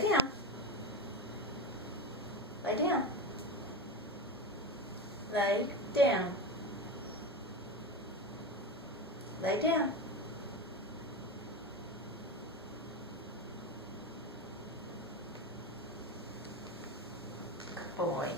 Lay down. Lay down. Lay down. Lay down. Good boy.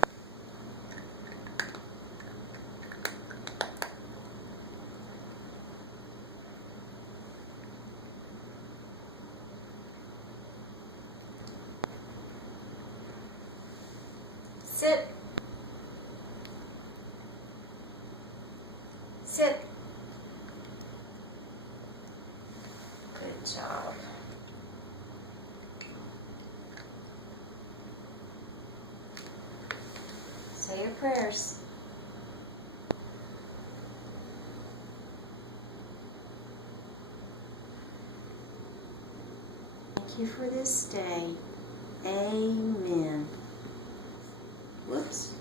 Sit. Sit. Good job. Say your prayers. Thank you for this day. Amen. Whoops.